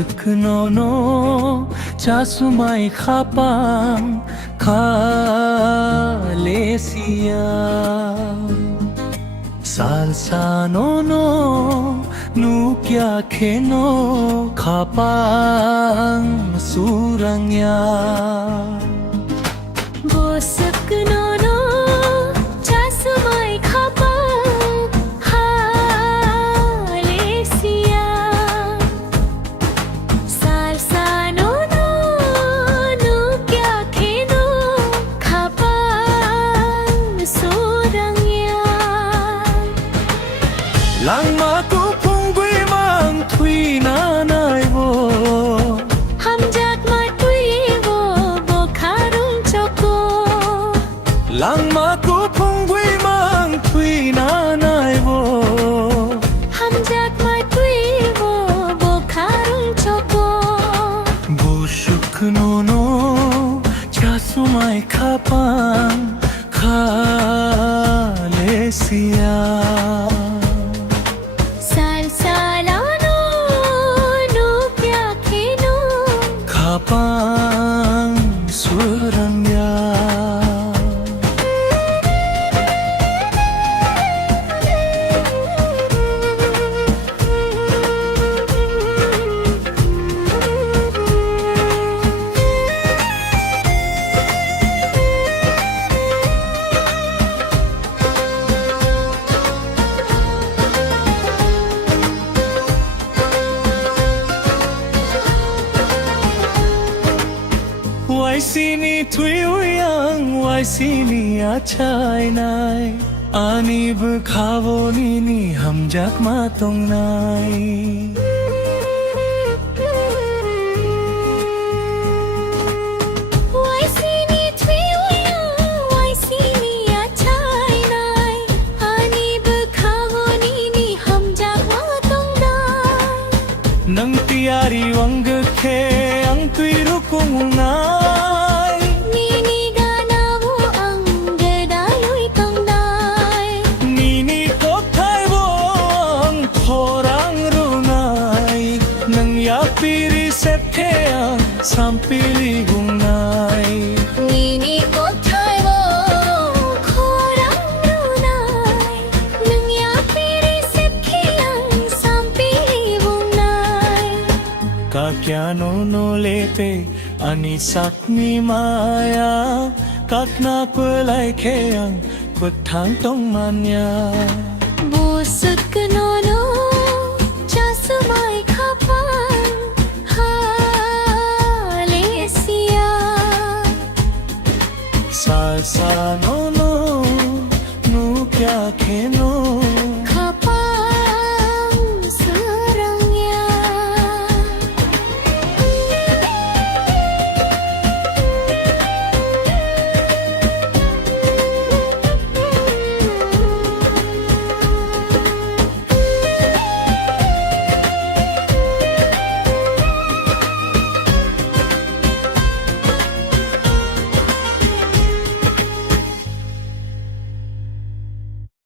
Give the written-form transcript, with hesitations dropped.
Bushuk no Chasumai khapang Khalesia Salsa no Nu kya kheno Khapang surangya Bushuk no Chasumai khapang Khalesia Salsa no Nu kya kheno Khapang surangya Lang ma tu phung gui mang thui na nai bo Hamjak ma tui wo bo kharung choko Lang ma tu phung gui mang thui na nai bo Hamjak ma tui wo bo kharung choko Bushuk no Chasumai khapang Khalesia Salsa la no Nu kya kheno Khapang surangya Why sini thui uyang why sini achai nai Ani bu khavo ni hamjak ma tong nai Why see me thui uyang Why see me achai nai Ani bu khawo ni hamjak ma tong dai Nang tiari wang khe ang tui ru kung nai Nini gana wo ang gedalui tong dai Nini kok thai bong thorang ru nai Nang ya piri sep the ang sampili gung nai Nini ko thai wo khorang ru nai Nang ya piri sep khiyang sampi bung nai Ka kya no lepe ani sakni maya Kakna pelai khe ang kut thang tong manya Bushuk no Chasumai khapang Khalesia Salsa no Nu kya khe no